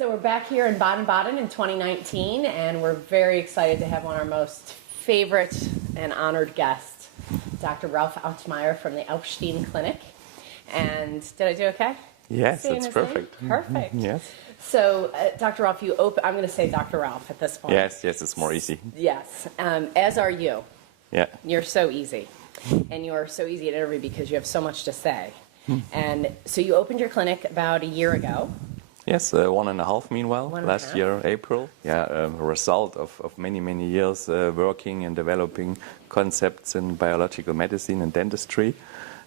So we're back here in Baden-Baden in 2019, and we're very excited to have one of our most favorite and honored guests, Dr. Ralph Altmaier from the Alpstein Clinic. And did I do okay? Yes, that's perfect. Perfect. Yes. So, Dr. Ralph, I'm going to say Dr. Ralph at this point. Yes, it's more easy. Yes, as are you. Yeah. You're so easy. And you're so easy at interview because you have so much to say. And so you opened your clinic about a year ago. Yes, 1.5 meanwhile, last 1.5. year, April. Yeah, a result of many, many years working and developing concepts in biological medicine and dentistry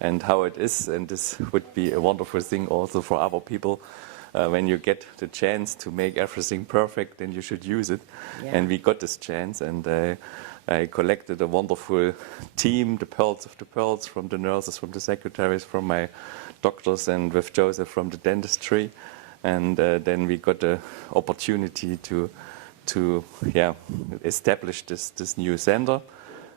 and how it is. And this would be a wonderful thing also for other people. When you get the chance to make everything perfect, then you should use it. Yeah. And we got this chance, and I collected a wonderful team, the pearls of the pearls, from the nurses, from the secretaries, from my doctors, and with Joseph from the dentistry. And then we got the opportunity to establish this new center.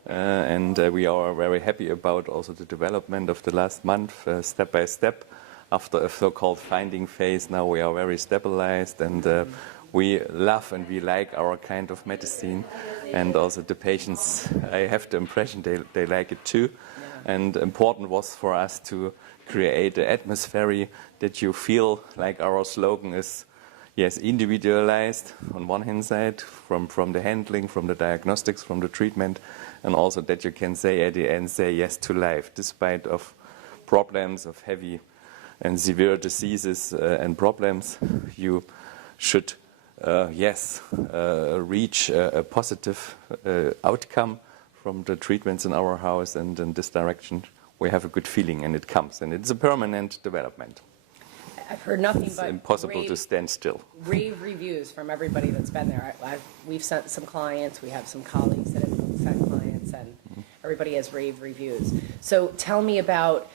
And we are very happy about also the development of the last month, step by step. After a so-called finding phase, now we are very stabilized, and we love and we like our kind of medicine. And also the patients, I have the impression they like it too. Yeah. And important was for us to create an atmosphere that you feel like our slogan is, yes, individualized on one hand side, from the handling, from the diagnostics, from the treatment, and also that you can say at the end, say yes to life, despite of problems, of heavy and severe diseases and problems. You should, reach a positive outcome from the treatments in our house, and in this direction we have a good feeling, and it comes, and it's a permanent development. I've heard nothing it's but impossible to stand still. Rave reviews from everybody that's been there. We've sent some clients, we have some colleagues that have sent clients, and everybody has rave reviews. So tell me about,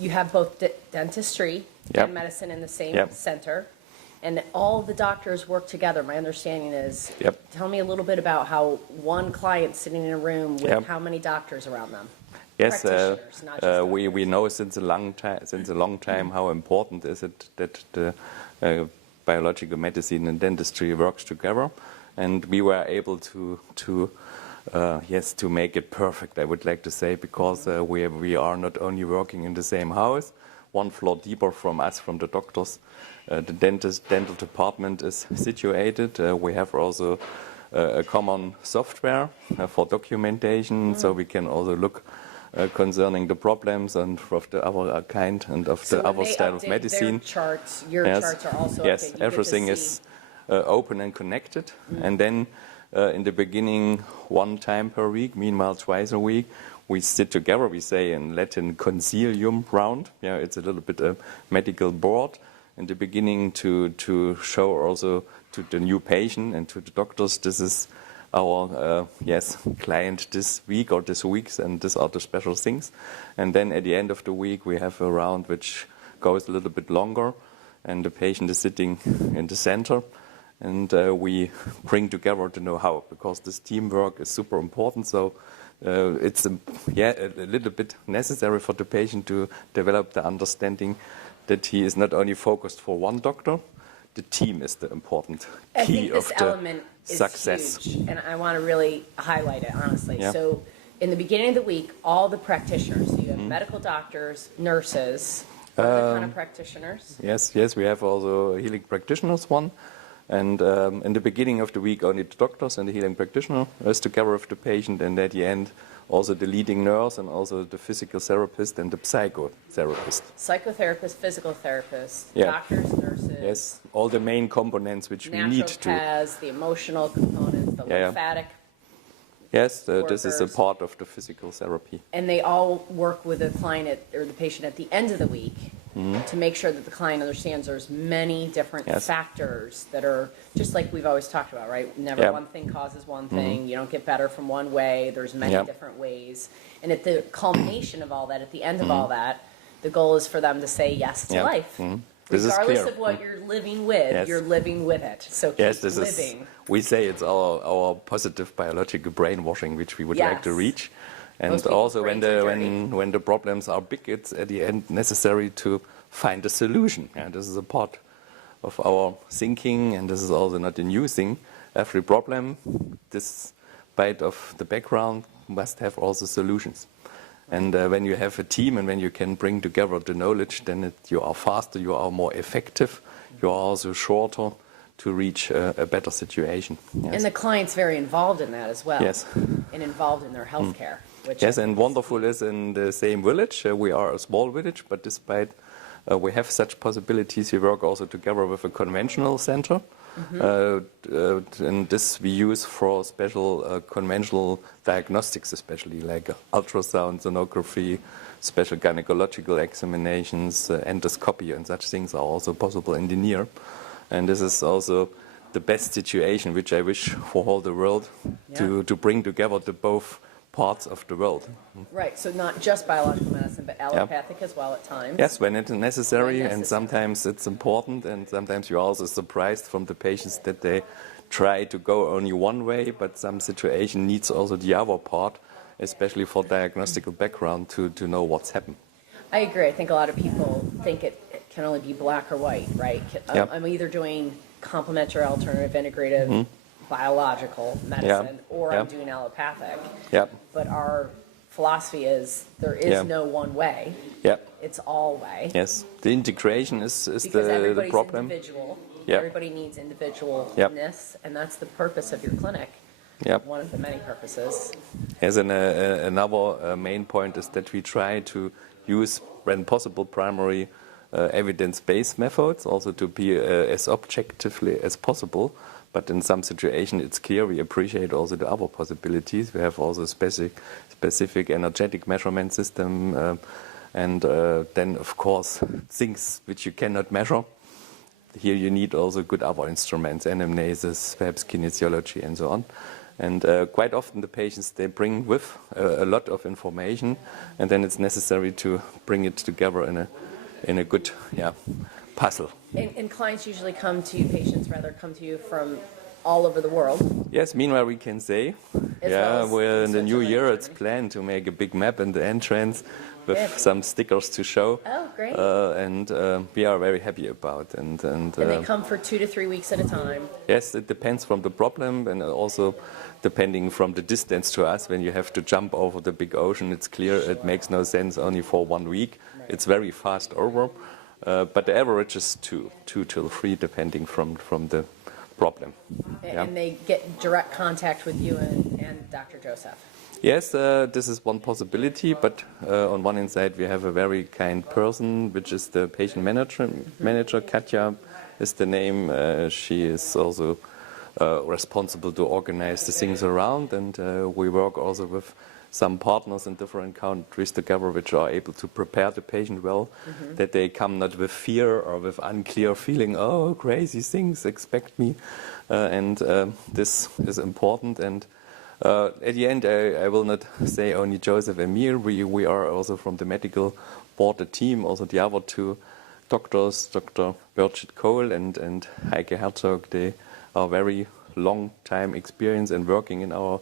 you have both dentistry and medicine in the same center, and all the doctors work together. My understanding is, tell me a little bit about how one client sitting in a room with how many doctors around them? Yes, we know since a long time how important is it that the biological medicine and dentistry works together, and we were able to make it perfect, I would like to say, because we are not only working in the same house, one floor deeper from us, from the doctors. The dental department is situated. We have also a common software for documentation, so we can also look concerning the problems and of the other kind and of the other style of medicine. Their charts, your charts are also yes, everything is open and connected. And then in the beginning, one time per week, meanwhile twice a week, we sit together. We say in Latin consilium round. Yeah, it's a little bit a medical board. In the beginning, to show also to the new patient and to the doctors, this is our client this week or this week's, and these are the special things. And then at the end of the week, we have a round which goes a little bit longer, and the patient is sitting in the center. And we bring together the know-how, because this teamwork is super important. So it's a little bit necessary for the patient to develop the understanding that he is not only focused for one doctor. The team is the important key of the success. Huge, and I want to really highlight it, honestly. Yeah. So in the beginning of the week, all the practitioners, so you have medical doctors, nurses, other kind of practitioners. Yes, we have also healing practitioners one. And in the beginning of the week, only the doctors and the healing practitioner is together with the patient, and at the end, also the leading nurse and also the physical therapist and the psychotherapist. Psychotherapist, physical therapist, doctors, nurses. Yes, all the main components which we need to. Naturopaths, the emotional components, the lymphatic. Yes, this is a part of the physical therapy. And they all work with the client or the patient at the end of the week to make sure that the client understands there's many different factors that are, just like we've always talked about, right? Never one thing causes one thing. You don't get better from one way. There's many different ways. And at the culmination of all that, at the end of all that, the goal is for them to say yes to life. Regardless of what you're living with, you're living with it. So keep living. We say it's our positive biological brainwashing, which we would like to reach. And also when the problems are big, it's at the end necessary to find a solution. And this is a part of our thinking, and this is also not a new thing. Every problem, despite of the background, must have also solutions. And when you have a team and when you can bring together the knowledge, then you are faster, you are more effective, you are also shorter to reach a better situation. Yes. And the client's very involved in that as well. Yes. And involved in their healthcare. Which Yes, and wonderful is in the same village. We are a small village, but despite we have such possibilities, we work also together with a conventional center. And this we use for special conventional diagnostics, especially like ultrasound, sonography, special gynecological examinations, endoscopy, and such things are also possible in the near. And this is also the best situation, which I wish for all the world, to bring together the both parts of the world. Right, so not just biological medicine, but allopathic as well at times. Yes, when it's necessary, and sometimes it's important, and sometimes you're also surprised from the patients that they try to go only one way, but some situation needs also the other part, especially for diagnostical background, to know what's happened. I agree. I think a lot of people think it can only be black or white, right? I'm either doing complementary, alternative, integrative, biological medicine, or I'm doing allopathic. But our philosophy is there is no one way. It's all way. Yes, the integration is the problem. Individual. Everybody needs individualness, and that's the purpose of your clinic. One of the many purposes. Yes, and another main point is that we try to use, when possible, primary evidence-based methods, also to be as objectively as possible. But in some situations, it's clear we appreciate also the other possibilities. We have also specific energetic measurement system, and then, of course, things which you cannot measure. Here you need also good other instruments, anamnesis, perhaps kinesiology, and so on. And quite often the patients, they bring with a lot of information, and then it's necessary to bring it together in a good puzzle. And clients usually patients rather come to you from all over the world. Yes, meanwhile we can say, we're in the new year, it's planned to make a big map in the entrance with some stickers to show. Oh, great. And we are very happy about. And they come for 2 to 3 weeks at a time. Yes, it depends from the problem, and also depending from the distance to us. When you have to jump over the big ocean, it's clear it makes no sense only for 1 week. Right. It's very fast over. But the average is 2 till 3, depending from the problem. And they get direct contact with you and Dr. Joseph. Yes, this is one possibility, but on one hand side we have a very kind person, which is the patient manager. Katja is the name. She is also responsible to organize the things around, and we work also with some partners in different countries together which are able to prepare the patient well, that they come not with fear or with unclear feeling, oh, crazy things expect me, and this is important. And at the end, I will not say only Joseph and me, we are also from the medical board, the team, also the other 2 doctors, Dr. Birgit Kohl and Heike Herzog. They are very long time experience and working in our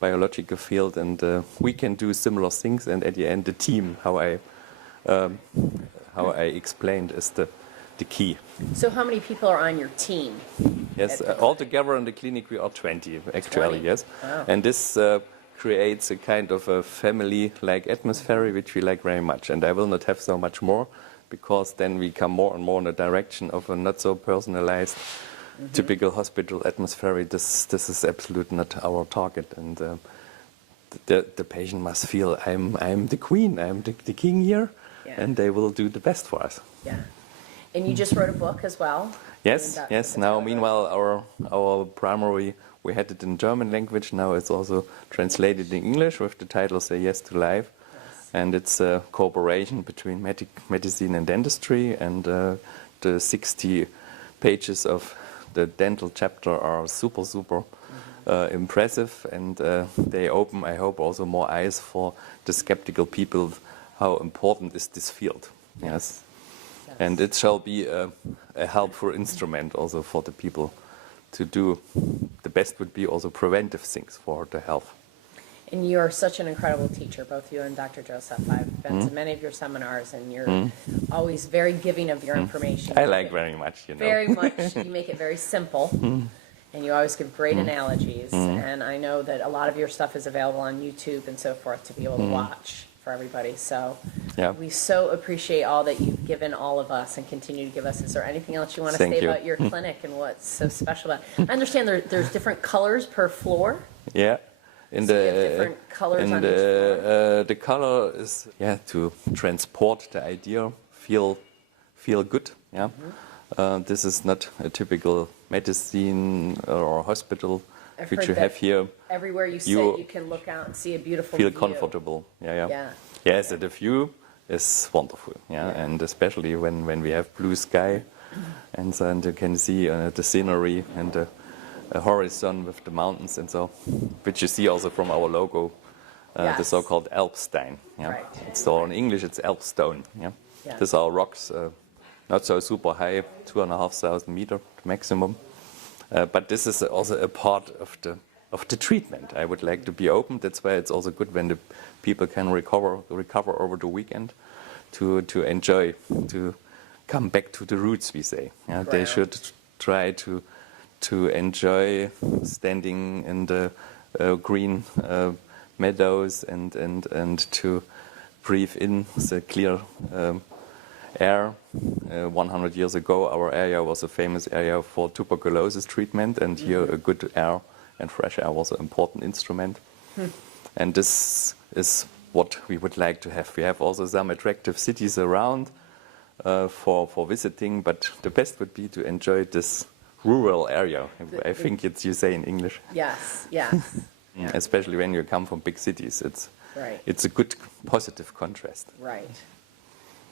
biological field, and we can do similar things. And at the end, the team, how I explained, is the key. So how many people are on your team? Yes, altogether in the clinic we are 20, actually. 20? Yes. Wow. And this creates a kind of a family-like atmosphere, which we like very much. And I will not have so much more, because then we come more and more in the direction of a not so personalized typical hospital atmosphere. This is absolutely not our target, and the patient must feel I'm the queen, I'm the king here, and they will do the best for us. Yeah, and you just wrote a book as well. Yes. Now, meanwhile, our primary, we had it in German language. Now it's also translated in English with the title "Say Yes to Life," and it's a cooperation between medicine and dentistry, and the 60 pages of the dental chapter are super impressive, and they open, I hope, also more eyes for the skeptical people how important is this field. Yes. And it shall be a helpful instrument also for the people to do. The best would be also preventive things for the health. And you are such an incredible teacher, both you and Dr. Joseph. I've been to many of your seminars, and you're always very giving of your information. I like very much, you know. Very much. You make it very simple, and you always give great analogies. And I know that a lot of your stuff is available on YouTube and so forth to be able to watch for everybody. So we so appreciate all that you've given all of us and continue to give us. Is there anything else you want to say about your clinic and what's so special about it? I understand there's different colors per floor. Yeah. So you have different colors on each floor? The color is to transport the idea, feel good. Yeah, this is not a typical medicine or hospital which you have here. Everywhere you sit, you can look out and see a beautiful feel view. Comfortable. Yes, the view is wonderful. And especially when we have blue sky, and then you can see the scenery and a horizon with the mountains and so, which you see also from our logo, the so-called Alpstein. Right. So in English it's Alpstone. These are rocks, not so super high, 2,500 meters maximum. But this is also a part of the treatment. I would like to be open. That's why it's also good when the people can recover over the weekend, to enjoy, to come back to the roots. We say they should try to enjoy standing in the green meadows and to breathe in the clear air. 100 years ago, our area was a famous area for tuberculosis treatment, and here a good air and fresh air was an important instrument. And this is what we would like to have. We have also some attractive cities around for visiting, but the best would be to enjoy this rural area. I think you say in English. Yes. Especially when you come from big cities, it's a good positive contrast. Right.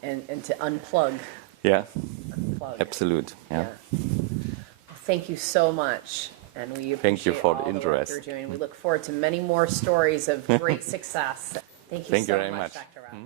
And to unplug. Yeah. Unplug. Absolute. Yeah. Thank you so much, and we appreciate Thank you for all the interest. work you're doing. We look forward to many more stories of great success. Thank you so much, Dr. Rao.